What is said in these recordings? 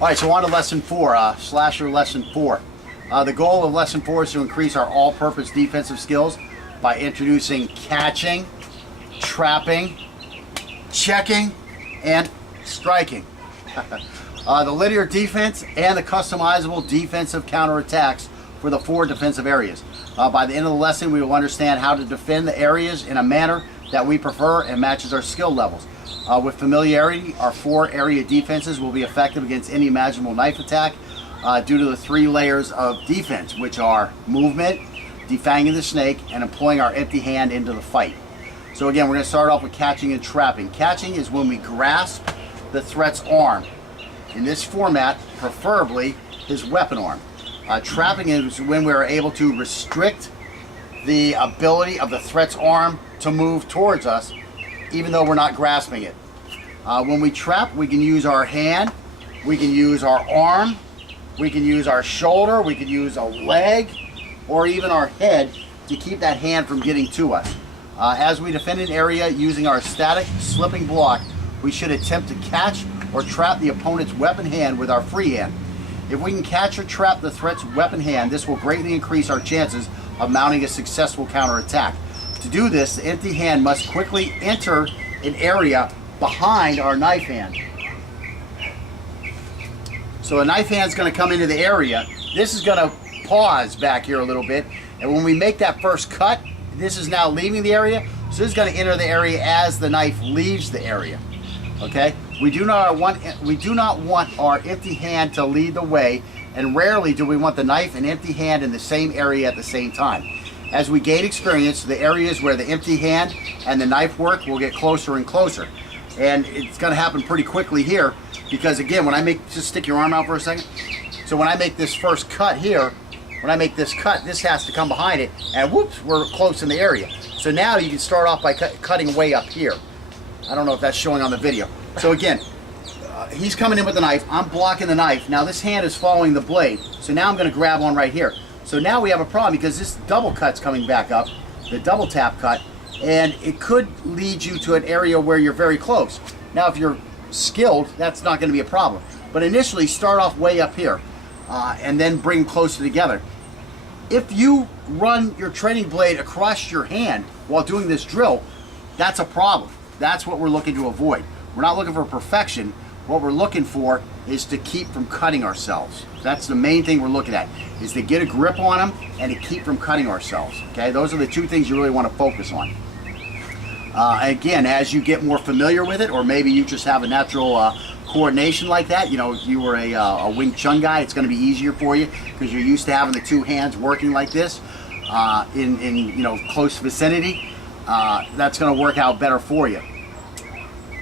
All right, so on to lesson 4, slasher lesson 4. The goal of lesson 4 is to increase our all-purpose defensive skills by introducing catching, trapping, checking, and striking. The linear defense and the customizable defensive counterattacks for the 4 defensive areas. By the end of the lesson, we will understand how to defend the areas in a manner that we prefer and matches our skill levels. With familiarity, our 4 area defenses will be effective against any imaginable knife attack due to the 3 layers of defense, which are movement, defanging the snake, and employing our empty hand into the fight. So again, we're going to start off with catching and trapping. Catching is when we grasp the threat's arm. In this format, preferably his weapon arm. Trapping is when we are able to restrict the ability of the threat's arm to move towards us, even though we're not grasping it. When we trap, we can use our hand, we can use our arm, we can use our shoulder, we can use a leg, or even our head to keep that hand from getting to us. As we defend an area using our static slipping block, we should attempt to catch or trap the opponent's weapon hand with our free hand. If we can catch or trap the threat's weapon hand, this will greatly increase our chances of mounting a successful counterattack. To do this, the empty hand must quickly enter an area behind our knife hand. So a knife hand's going to come into the area. This is going to pause back here a little bit, and when we make that first cut, this is now leaving the area, so this is going to enter the area as the knife leaves the area. Okay? We do not want our empty hand to lead the way, and rarely do we want the knife and empty hand in the same area at the same time. As we gain experience, the areas where the empty hand and the knife work will get closer and closer. And it's going to happen pretty quickly here, because again, when I make, just stick your arm out for a second. So when I make this first cut here, when I make this cut, this has to come behind it, and whoops, we're close in the area. So now you can start off by cutting way up here. I don't know if that's showing on the video. So again, he's coming in with the knife, I'm blocking the knife. Now this hand is following the blade, so now I'm going to grab one right here. So now we have a problem because this double cut's coming back up, the double tap cut, and it could lead you to an area where you're very close. Now if you're skilled, that's not going to be a problem. But initially start off way up here and then bring closer together. If you run your training blade across your hand while doing this drill, that's a problem. That's what we're looking to avoid. We're not looking for perfection. What we're looking for is to keep from cutting ourselves. That's the main thing we're looking at, is to get a grip on them and to keep from cutting ourselves. Okay, those are the 2 things you really want to focus on. Again, as you get more familiar with it, or maybe you just have a natural coordination like that, you know, you were a Wing Chun guy, it's going to be easier for you because you're used to having the 2 hands working like this in you know, close vicinity. That's going to work out better for you.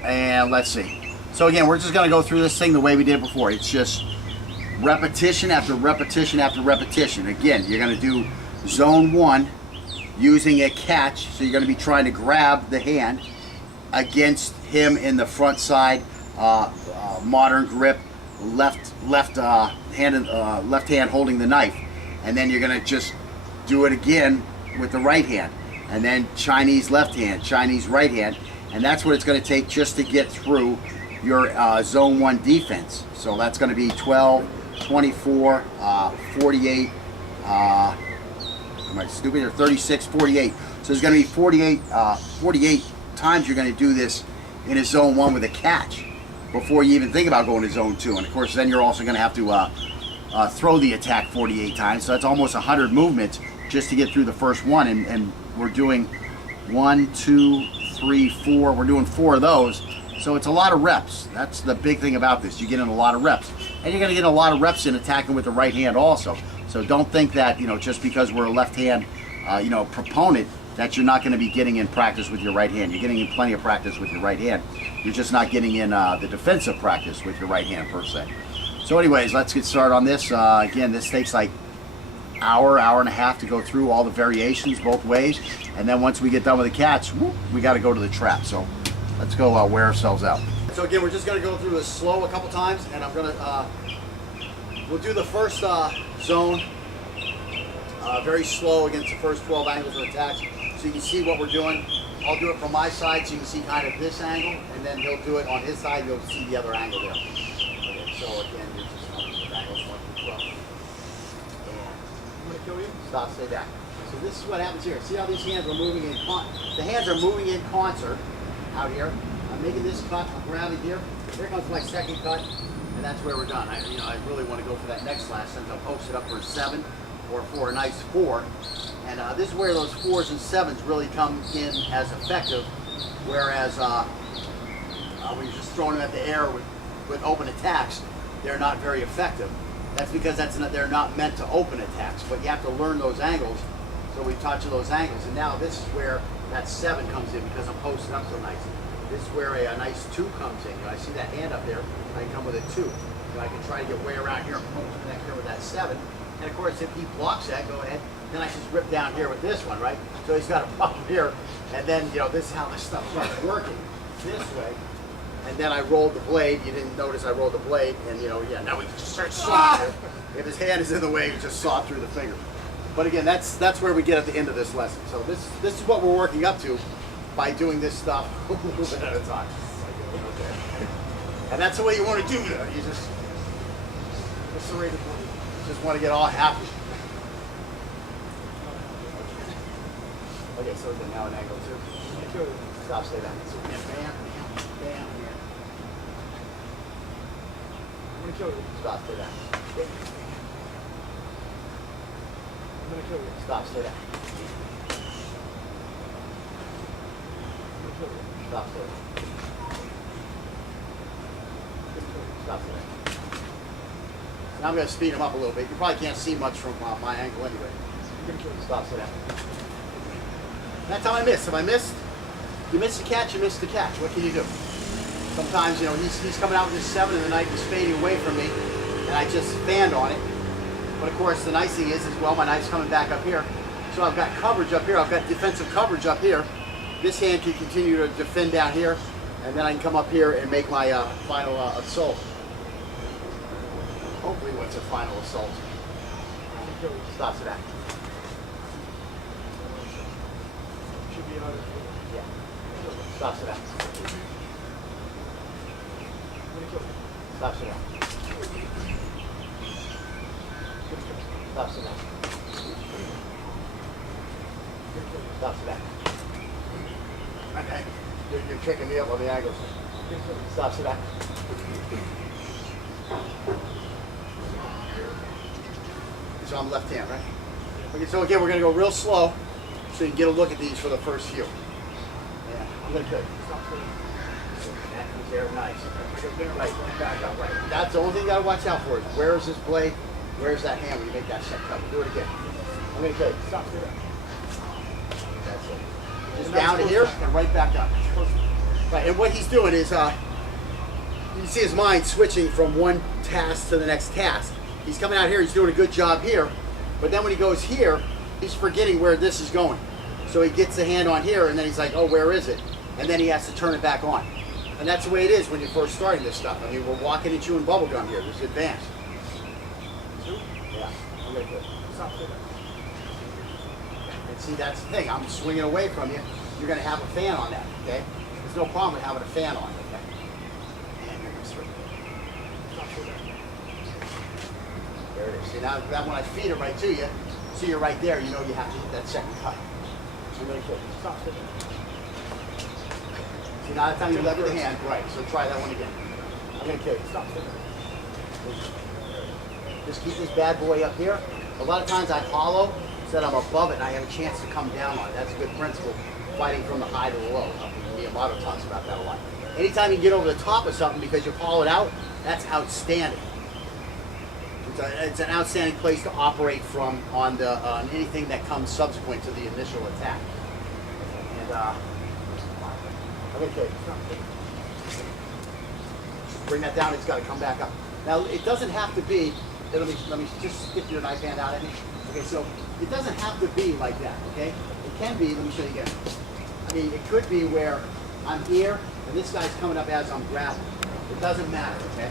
And let's see. So again, we're just going to go through this thing the way we did before. It's just repetition after repetition after repetition. Again, you're going to do zone 1 using a catch. So you're going to be trying to grab the hand against him in the front side, modern grip, left hand holding the knife. And then you're going to just do it again with the right hand. And then Chinese left hand, Chinese right hand. And that's what it's going to take just to get through your zone 1 defense. So that's going to be 12, 24, 48, am I stupid, or 36, 48. So there's going to be 48 times you're going to do this in a zone 1 with a catch before you even think about going to zone 2. And of course then you're also going to have to throw the attack 48 times. So that's almost 100 movements just to get through the first one. And we're doing 1, 2, 3, 4. We're doing 4 of those. So it's a lot of reps. That's the big thing about this. You get in a lot of reps. And you're going to get a lot of reps in attacking with the right hand also. So don't think that, you know, just because we're a left hand, you know, proponent, that you're not going to be getting in practice with your right hand. You're getting in plenty of practice with your right hand. You're just not getting in the defensive practice with your right hand per se. So anyways, let's get started on this. Again, this takes like hour and a half to go through all the variations both ways. And then once we get done with the catch, whoop, we got to go to the trap. So let's go wear ourselves out. So again, we're just going to go through this slow a couple times, and I'm going to, we'll do the first zone very slow against the first 12 angles of attacks. So you can see what we're doing. I'll do it from my side so you can see kind of this angle, and then he'll do it on his side, you'll see the other angle there. Okay, so again, kill you. Stop, stay back. So this is what happens here. See how these hands are moving in the hands are moving in concert out here. I'm making this cut, I'm grabbing here. Here comes my second cut, and that's where we're done. I really want to go for that next slash since I'm posted up for a 7 or for a nice 4. And this is where those 4s and 7s really come in as effective, whereas when you're just throwing them at the air with open attacks, they're not very effective. That's because they're not meant to open attacks, but you have to learn those angles. So we taught you those angles, and now this is where that 7 comes in because I'm posted up so nice. This is where a nice 2 comes in. I see that hand up there, I can come with a 2. I can try to get way around here and connect here with that 7. And of course, if he blocks that, go ahead. Then I just rip down here with this one, right? So he's got a problem here, and then this is how this stuff starts working this way. And then I rolled the blade. You didn't notice I rolled the blade, and yeah. Now we can just start sawing. If his hand is in the way, we just saw through the finger. But again, that's where we get at the end of this lesson. So this is what we're working up to by doing this stuff a little bit at a time. Okay. And that's the way you want to do it. You just want to get all happy. Okay, so then now an angle 2. Stop, stay back. So bam, bam, bam, here. I'm gonna kill you. Stop, stay back. I'm gonna kill you. Stop, stay back. I'm gonna kill you. Stop, stay back. Stop, stay back. Now I'm going to speed him up a little bit. You probably can't see much from my angle anyway. I'm gonna kill you. Stop, stay back. That's how I missed. If I missed, you missed the catch, you missed the catch. What can you do? Sometimes, he's coming out with his 7 and the knife is fading away from me, and I just fanned on it. But of course, the nice thing is, well, my knife's coming back up here. So I've got coverage up here. I've got defensive coverage up here. This hand can continue to defend down here, and then I can come up here and make my final assault. Hopefully, what's a final assault? Stops it back. Should be out of here. Yeah. Stops it back. I'm gonna kill you. Stops it back. Stops it back. Stops it back. Okay. You're tricking me up on the angles. Stops it back. So I'm left hand, right? Okay, so again, we're going to go real slow so you can get a look at these for the first few. Yeah, I'm going to kill you. That comes there, nice. Right, back up, right. That's the only thing you got to watch out for is where is this blade, where's that hand when you make that set cut. Do it again. I'm going to kill you. Stop there. That's it. Just down to here and right back up. Right, and what he's doing is, you see his mind switching from one task to the next task. He's coming out here, he's doing a good job here, but then when he goes here, he's forgetting where this is going. So he gets the hand on here, and then he's like, oh, where is it? And then he has to turn it back on. And that's the way it is when you're first starting this stuff. I mean, we're walking and chewing bubble gum here. This is advanced. Yeah, I'm going to put Stop there. And see, that's the thing. I'm swinging away from you. You're going to have a fan on that, okay? There's no problem with having a fan on, okay? And you're going to swing. Stop there. There it is. See, now that when I feed it right to you, see you're right there, you know you have to hit that second cut. I'm going to kill you. Stop there. See, now that's how you lever the hand. Right, so try that one again. I'm going to kill you. Stop there. Just keep this bad boy up here. A lot of times I hollow so that I'm above it and I have a chance to come down on it. That's a good principle, fighting from the high to the low. Miyamoto talks about that a lot. Anytime you get over the top of something because you haul it out, that's outstanding. It's an outstanding place to operate from on anything that comes subsequent to the initial attack. And I'm going to kill you. Bring that down, it's got to come back up. Now, it doesn't have to be, let me just get your knife hand out at me. Okay, so it doesn't have to be like that, okay? It can be, let me show you again. I mean, it could be where I'm here, and this guy's coming up as I'm grabbing. It doesn't matter, okay?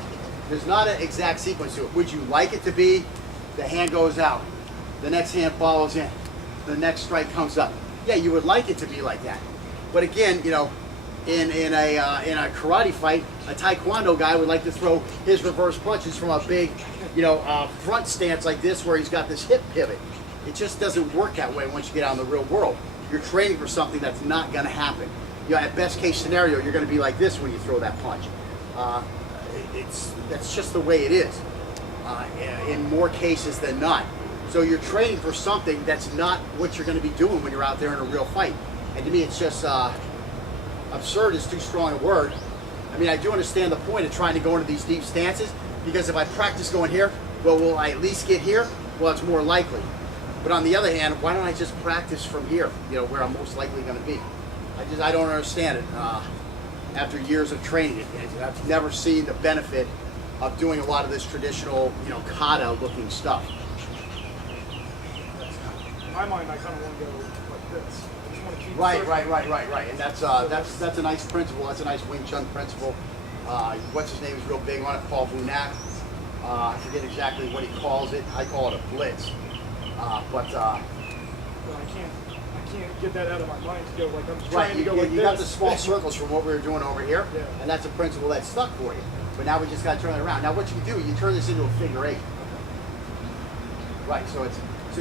There's not an exact sequence to it. Would you like it to be, the hand goes out, the next hand follows in, the next strike comes up? Yeah, you would like it to be like that. But again, you know, in a karate fight, a taekwondo guy would like to throw his reverse punches from a big, front stance like this where he's got this hip pivot. It just doesn't work that way once you get out in the real world. You're training for something that's not going to happen. You know, at best case scenario, you're going to be like this when you throw that punch. That's just the way it is in more cases than not. So you're training for something that's not what you're going to be doing when you're out there in a real fight. And to me, it's just absurd is too strong a word. I mean, I do understand the point of trying to go into these deep stances, because if I practice going here, well, will I at least get here? Well, it's more likely. But on the other hand, why don't I just practice from here, you know, where I'm most likely going to be? I don't understand it. After years of training it, I've never seen the benefit of doing a lot of this traditional, you know, kata-looking stuff. In my mind, I kind of want to go like this. I just want to keep Right. And that's a nice principle. That's a nice Wing Chun principle. What's his name is real big on it, Paul Vunak. I forget exactly what he calls it. I call it a blitz. But I can't get that out of my mind to go like I'm trying Right, to go like you this. got the small circles from what we were doing over here, Yeah. and that's a principle that stuck for you. But now we just got to turn it around. Now what you do, you turn this into a figure eight. Right, so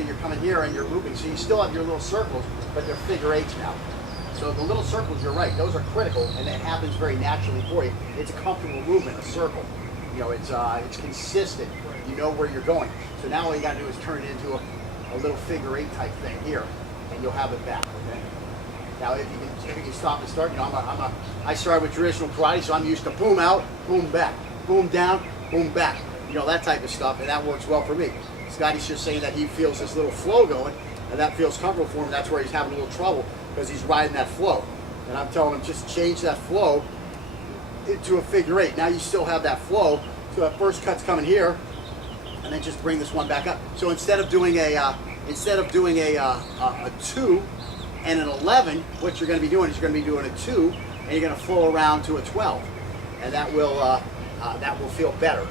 you're coming here and you're looping. So you still have your little circles, but they're figure eights now. So the little circles, you're right, those are critical, and that happens very naturally for you. It's a comfortable movement, a circle. You know, it's consistent. You know where you're going. So now all you got to do is turn it into a little figure eight type thing here, and you'll have it back. Okay. Now, if you can stop and start, you know, I started with traditional karate, so I'm used to boom out, boom back, boom down, boom back. You know, that type of stuff, and that works well for me. Scotty's just saying that he feels this little flow going, and that feels comfortable for him. That's where he's having a little trouble, because he's riding that flow. And I'm telling him, just change that flow into a figure eight. Now you still have that flow, so that first cut's coming here, and then just bring this one back up. So instead of doing a 2 and an 11, what you're going to be doing is you're going to be doing a 2, and you're going to flow around to a 12, and that will feel better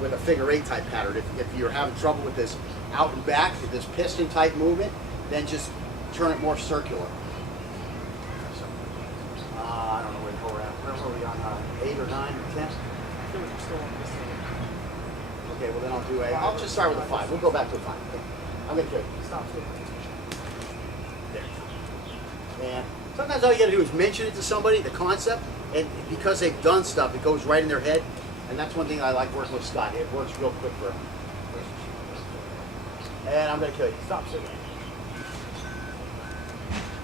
with a figure eight type pattern. If you're having trouble with this out and back, with this piston type movement, then just turn it more circular. So, I don't know where we're at. Where were we on 8 or 9 or 10? I feel like I'm still on this thing. Okay, well then I'll just start with a 5. We'll go back to a 5. Okay. I'm going to kill you. Stop feeling. And sometimes all you got to do is mention it to somebody, the concept, and because they've done stuff, it goes right in their head. And that's one thing I like working with Scotty. It works real quick for him. And I'm going to kill you. Stop sitting.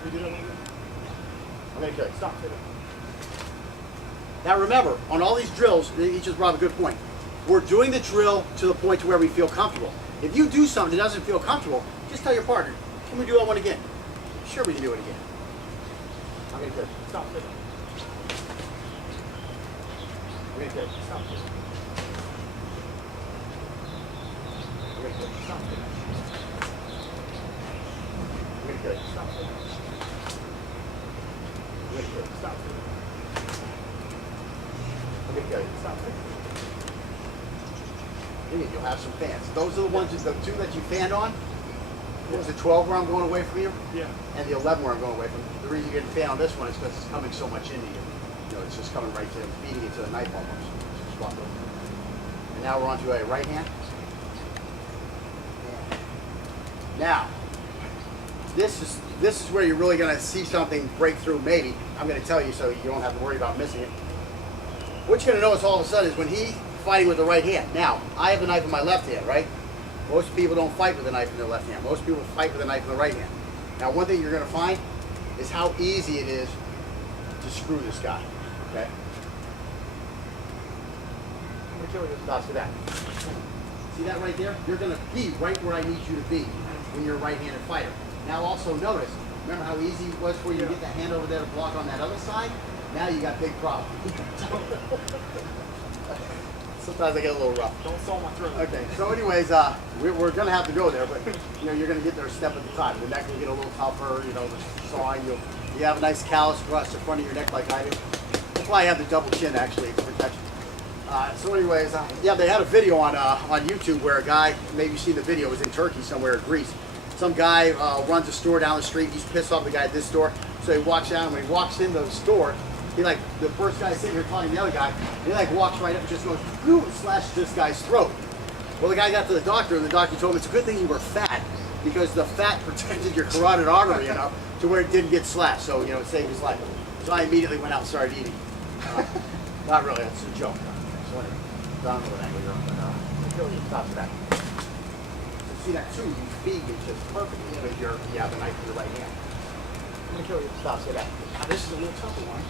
We do that one again? I'm going to kill you. Stop sitting. Now remember, on all these drills, he just brought up a good point. We're doing the drill to the point to where we feel comfortable. If you do something that doesn't feel comfortable, just tell your partner, can we do that one again? Sure, we can do it again. I'm going to kill you. Stop sitting. I'm going to kill you. Stop sitting. I'm going to kill you. Stop sitting. I'm going to kill you. Stop sitting. I'm going to kill you. Stop sitting. I'm going to kill you. Stop sitting. You'll have some fans. Those are the ones, the 2 that you fanned on. What was the 12 where I'm going away from you? Yeah. And the 11 where I'm going away from you. The reason you didn't fan on this one is because it's coming so much into you. You know, it's just coming right to beating it to the knife almost. Just swap over. And now we're on to a right hand. Now, this is where you're really going to see something break through. Maybe I'm going to tell you so you don't have to worry about missing it. What you're going to notice all of a sudden is when he's fighting with the right hand. Now, I have the knife in my left hand, right? Most people don't fight with a knife in their left hand. Most people fight with a knife in the right hand. Now, one thing you're going to find is how easy it is to screw this guy. Okay? I'm going to kill you. Stop to that. See that right there? You're going to be right where I need you to be when you're a right-handed fighter. Now, also notice, remember how easy it was for you to get the hand over there to block on that other side? Now you got big problems. Sometimes I get a little rough. Don't saw my throat. Okay, so anyways, we're going to have to go there, but you know, you're going to get there a step at a time. The neck will get a little tougher, you know, the sawing, you have a nice callus across the front of your neck like I do. That's why I have the double chin, actually, it's protection. So anyways, yeah, they had a video on YouTube where a guy, maybe you've seen the video, was in Turkey somewhere, Greece. Some guy runs a store down the street, he's pissed off the guy at this store, so he walks down, and when he walks into the store, he like, the first guy sitting here talking to the other guy, he like walks right up and just goes, boom, and slashes this guy's throat. Well, the guy got to the doctor, and the doctor told him, it's a good thing you were fat, because the fat protected your carotid artery enough to where it didn't get slashed. So, it saved his life. So I immediately went out and started eating. Not really, that's a joke. So anyway, I don't know what angle you're on, but kill you. Stop for that. So see that too, you feed me just perfectly because you have the knife in your right hand. I'm gonna kill you. Stop, say that. Now this is a little tougher one.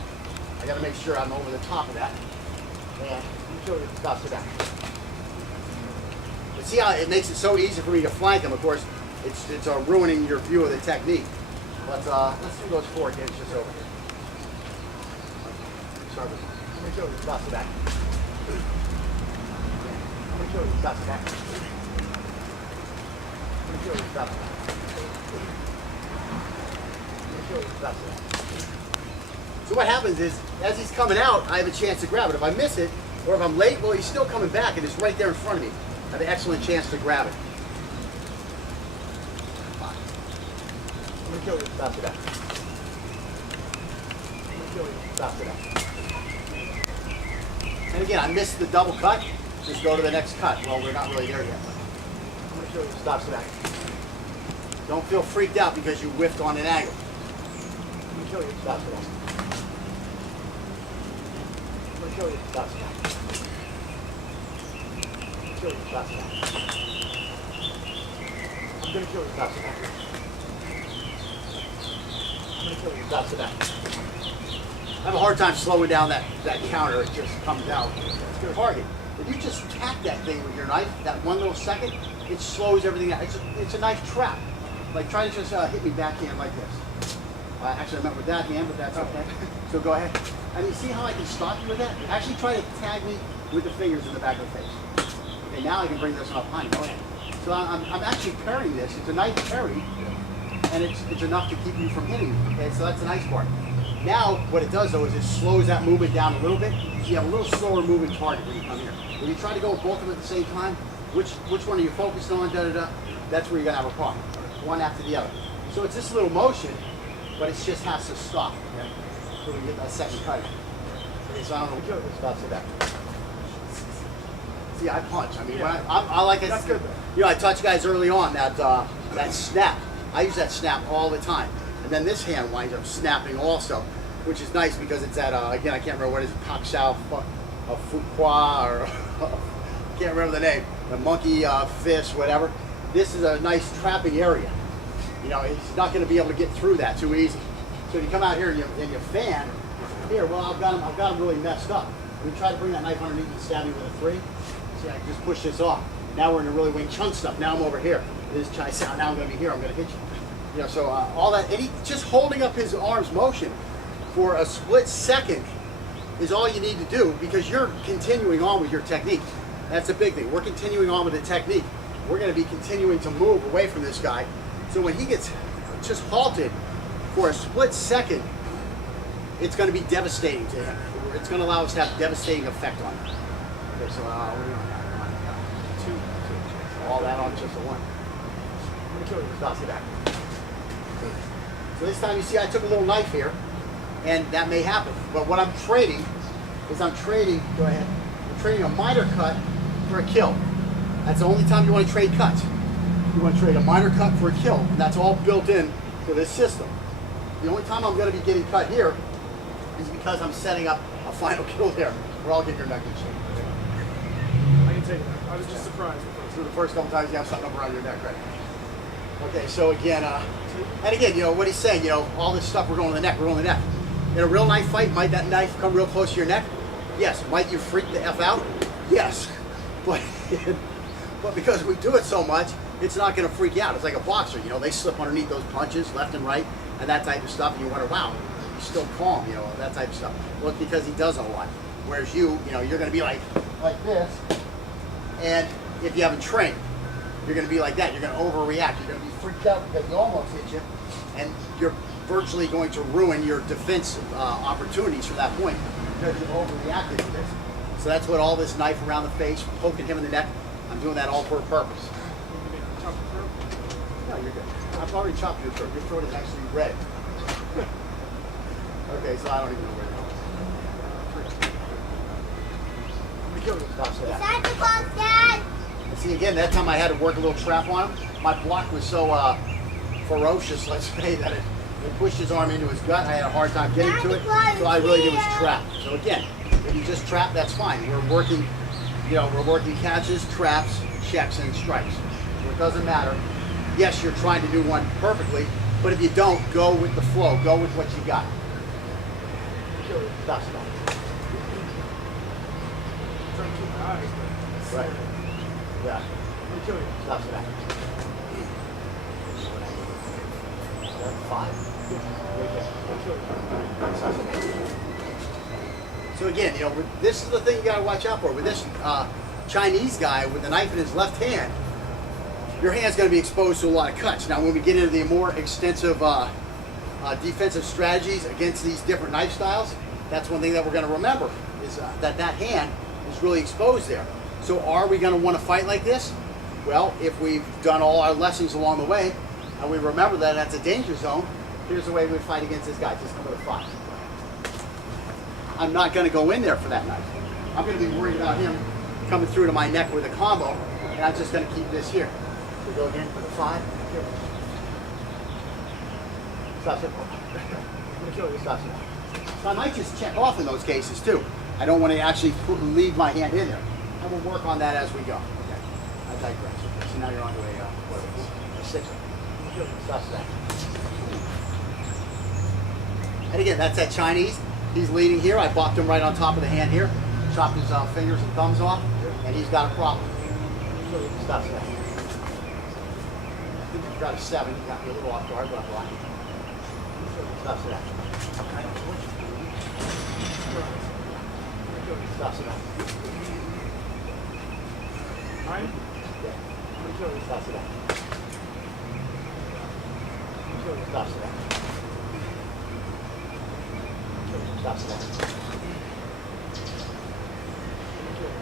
I gotta make sure I'm over the top of that. And I'm gonna kill you. Stop, say that. But see how it makes it so easy for me to flank him. Of course, it's ruining your view of the technique. But let's do those 4 again, just over here. Start with, I'm gonna kill you. Stop, say that. I'm gonna kill you. Stop, say that. I'm gonna kill you. Stop, say that. So what happens is, as he's coming out, I have a chance to grab it. If I miss it, or if I'm late, well, he's still coming back, and it's right there in front of me. I have an excellent chance to grab it. I'm gonna kill you. Stop to that. I'm gonna kill you. Stop to that. And again, I missed the double cut. Just go to the next cut. Well, we're not really there yet. I'm gonna kill you. Stop to that. Don't feel freaked out because you whiffed on an angle. I'm gonna kill you. Stop to that. I'm gonna kill you. Stop to that. I'm gonna kill you. Stop to that. I'm gonna kill you. Stop to that. I'm gonna kill you. Stop to that. I have a hard time slowing down that counter. It just comes out. It's gonna target. If you just tap that thing with your knife, that one little second, it slows everything down. It's a knife trap. Like try to just hit me backhand like this. Actually, I meant with that hand, but that's okay. So go ahead. And you see how I can stop you with that? Actually try to tag me with the fingers in the back of the face. Okay, now I can bring this one up behind. Go ahead. So I'm actually parrying this. It's a nice parry, and it's enough to keep you from hitting me. Okay, so that's the nice part. Now, what it does though is it slows that movement down a little bit. So you have a little slower moving target when you come here. When you try to go with both of them at the same time, which one are you focused on? That's where you're gonna have a problem. One after the other. So it's this little motion, but it just has to stop. Okay? So we get that second cut. Okay, so I don't know what stop to that. See, I punch. I mean, when I like it. That's good. I taught you guys early on that that snap. I use that snap all the time, and then this hand winds up snapping also, which is nice because it's at again I can't remember what it is, Pak Shao, Fuqua, or can't remember the name, the monkey fist, whatever. This is a nice trapping area. He's not going to be able to get through that too easy. So if you come out here and you fan, here, well, I've got him really messed up. We try to bring that knife underneath and stab me with a 3. See, I can just push this off. Now we're in the really Wing Chun stuff. Now I'm over here. This Chai Sao. Now I'm going to be here. I'm going to hit you. So all that, and he just holding up his arm's motion for a split second is all you need to do because you're continuing on with your technique. That's a big thing. We're continuing on with the technique. We're going to be continuing to move away from this guy. So when he gets just halted for a split second, it's going to be devastating to him. It's going to allow us to have a devastating effect on him. Okay, so what are we on now? 2. All that on just a 1. I'm going to kill you. Stop, see that. So this time you see I took a little knife here, and that may happen. But what I'm trading is go ahead, I'm trading a minor cut for a kill. That's the only time you want to trade cuts. You want to trade a minor cut for a kill, and that's all built in to this system. The only time I'm going to be getting cut here is because I'm setting up a final kill there, where I'll get your neck in shape. I can take it. I was just surprised. So the first couple times you have something up around your neck, right? Okay, so again, and again, what he's saying, all this stuff, we're going to the neck. In a real knife fight, might that knife come real close to your neck? Yes. Might you freak the F out? Yes. But because we do it so much, it's not going to freak you out. It's like a boxer, they slip underneath those punches left and right and that type of stuff, and you wonder, wow, he's still calm, that type of stuff. Well, it's because he does it a lot. Whereas you're going to be like this, and if you haven't trained, you're going to be like that. You're going to overreact. You're going to be freaked out because he almost hit you, and you're virtually going to ruin your defensive opportunities from that point because you've overreacted to this. So that's what all this knife around the face, poking him in the neck, I'm doing that all for a purpose. No, you're good. I've already chopped your throat. Your throat is actually red. Okay, so I don't even know where to go. Stop, say that. Is that the box, Dad? See, again, that time I had to work a little trap on him. my block was so ferocious, let's say, that it pushed his arm into his gut. I had a hard time getting to it, so I really did was trap. So again, if you just trap, that's fine. We're working, we're working catches, traps, checks, and strikes. So it doesn't matter. Yes, you're trying to do one perfectly, but if you don't, go with the flow. Go with what you got. Stop. Trying to keep my eyes, but Right. Yeah. I'm gonna kill you. Stop that. 5. So again, this is the thing you got to watch out for. With this Chinese guy with the knife in his left hand, your hand's going to be exposed to a lot of cuts. Now, when we get into the more extensive defensive strategies against these different knife styles, that's one thing that we're going to remember is that hand is really exposed there. So are we going to want to fight like this? Well, if we've done all our lessons along the way, and we remember that that's a danger zone, here's the way we would fight against this guy. Just come with a 5. I'm not going to go in there for that knife. I'm going to be worried about him coming through to my neck with a combo, and I'm just going to keep this here. So go again for the 5. Stop it. I'm gonna kill you. Stop it. So I might just check off in those cases too. I don't want to actually leave my hand in there. And we'll work on that as we go. Okay. I digress. Okay. So now you're on to a 6. Stop that. And again, that's that Chinese. He's leading here. I blocked him right on top of the hand here. Chopped his fingers and thumbs off, and he's got a problem. Stop that. I think you've got a 7. You got me a little off guard, but I'm blocking. Stop that. Stop that. 9? Yeah. I'm gonna kill you. Stop that. Stop that. Stop that.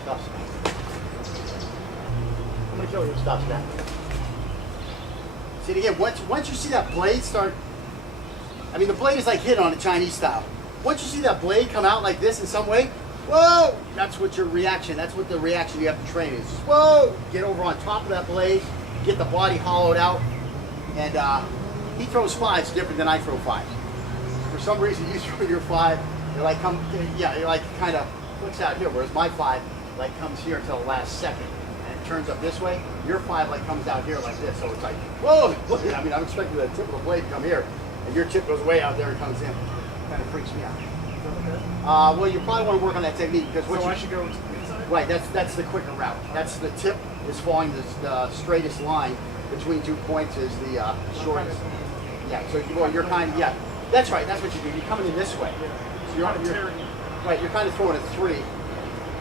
Stop that. I'm gonna kill you. Stop that. See, again, once you see that blade start, I mean, the blade is like hit on a Chinese style. Once you see that blade come out like this in some way, whoa, that's what your reaction, that's what the reaction you have to train is. Whoa, get over on top of that blade, get the body hollowed out, and he throws 5s different than I throw 5s. For some reason, you throw your 5, you're like you're like kind of flicks out here, whereas my 5 like comes here until the last second, and it turns up this way. Your 5 like comes out here like this, so it's like, whoa! I mean, I'm expecting the tip of the blade to come here, and your tip goes way out there and comes in. Kind of freaks me out. Well, you probably want to work on that technique because what I should go inside? right, that's the quicker route. That's the tip is following the straightest line between 2 points is the shortest. Yeah, so you're kind of, that's right, that's what you do. You're coming in this way. So you're right, you're kind of throwing a 3,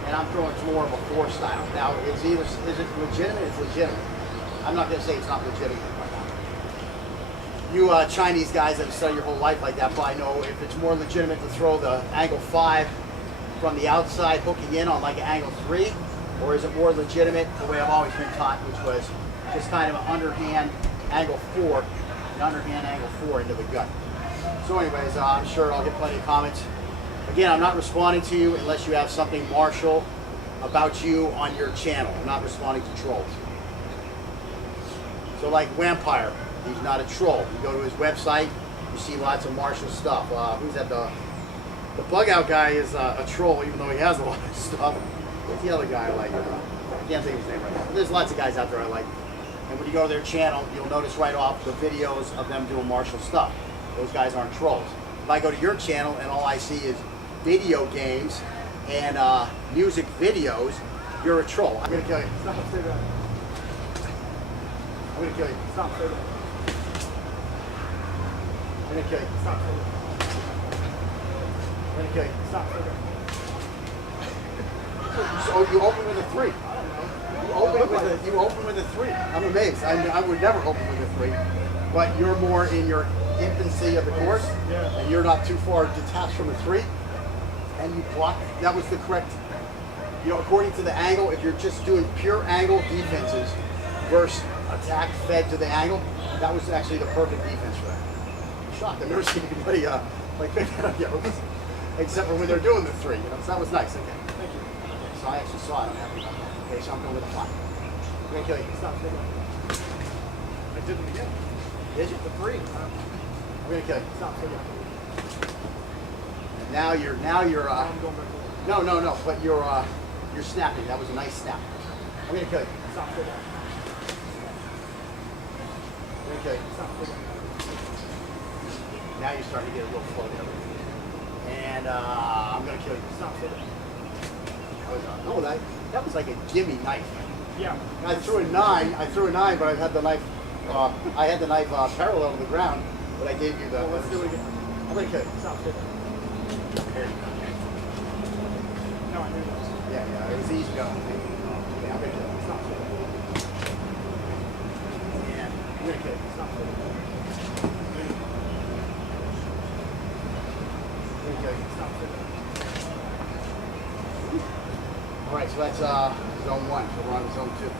and I'm throwing more of a 4 style. Now, is it legitimate? It's legitimate. I'm not going to say it's not legitimate. You Chinese guys that have studied your whole life like that probably know if it's more legitimate to throw the angle 5 from the outside hooking in on like an angle 3, or is it more legitimate the way I've always been taught, which was just kind of an underhand angle 4, an underhand angle 4 into the gut. So anyways, I'm sure I'll get plenty of comments. Again, I'm not responding to you unless you have something martial about you on your channel. I'm not responding to trolls. So like Vampire, he's not a troll. You go to his website, you see lots of martial stuff. Who's that? The bug out guy is a troll, even though he has a lot of stuff. What's the other guy I like? I can't think of his name right now. There's lots of guys out there I like. And when you go to their channel, you'll notice right off the videos of them doing martial stuff. Those guys aren't trolls. If I go to your channel and all I see is video games and music videos, you're a troll. I'm gonna kill you. Stop, say that. I'm gonna kill you. Stop, say that. I'm gonna kill you. Stop, say that. I'm gonna kill you. Stop, say that. So you open with a 3. I don't know. You open with a 3. I'm amazed. I would never open with a 3. But you're more in your infancy of the course, and you're not too far detached from a 3. And you block. That was the correct. According to the angle, if you're just doing pure angle defenses versus attack fed to the angle, that was actually the perfect defense for that. I'm shocked. I've never seen anybody like pick that up yet, except for when they're doing the 3. So that was nice. Okay. Thank you. So I actually saw it. I'm happy about that. Okay, so I'm going with a 5. I'm going to kill you. Stop, say that. did it again. Did you? The three. I'm gonna kill you. Stop. So yeah. And now you're Now I'm going back to work. no, but you're snapping. That was a nice snap. I'm gonna kill you. Stop. So yeah. I'm gonna kill you. Stop. So yeah. Now you're starting to get a little flow there. And I'm gonna kill you. Stop. So yeah. No, that was like a gimme knife. Yeah. I threw a 9. But I had the knife. I had the knife parallel to the ground. But I gave you the. Well, let's do it again. I'm gonna kill you. Stop. So yeah. No, I knew that. Yeah, it was easy going. Yeah, I'm gonna kill you. Stop. So yeah. And I'm gonna kill you. Stop. So yeah. I'm gonna kill you. Stop. So yeah. All right, so that's zone 1. So we're on to zone 2.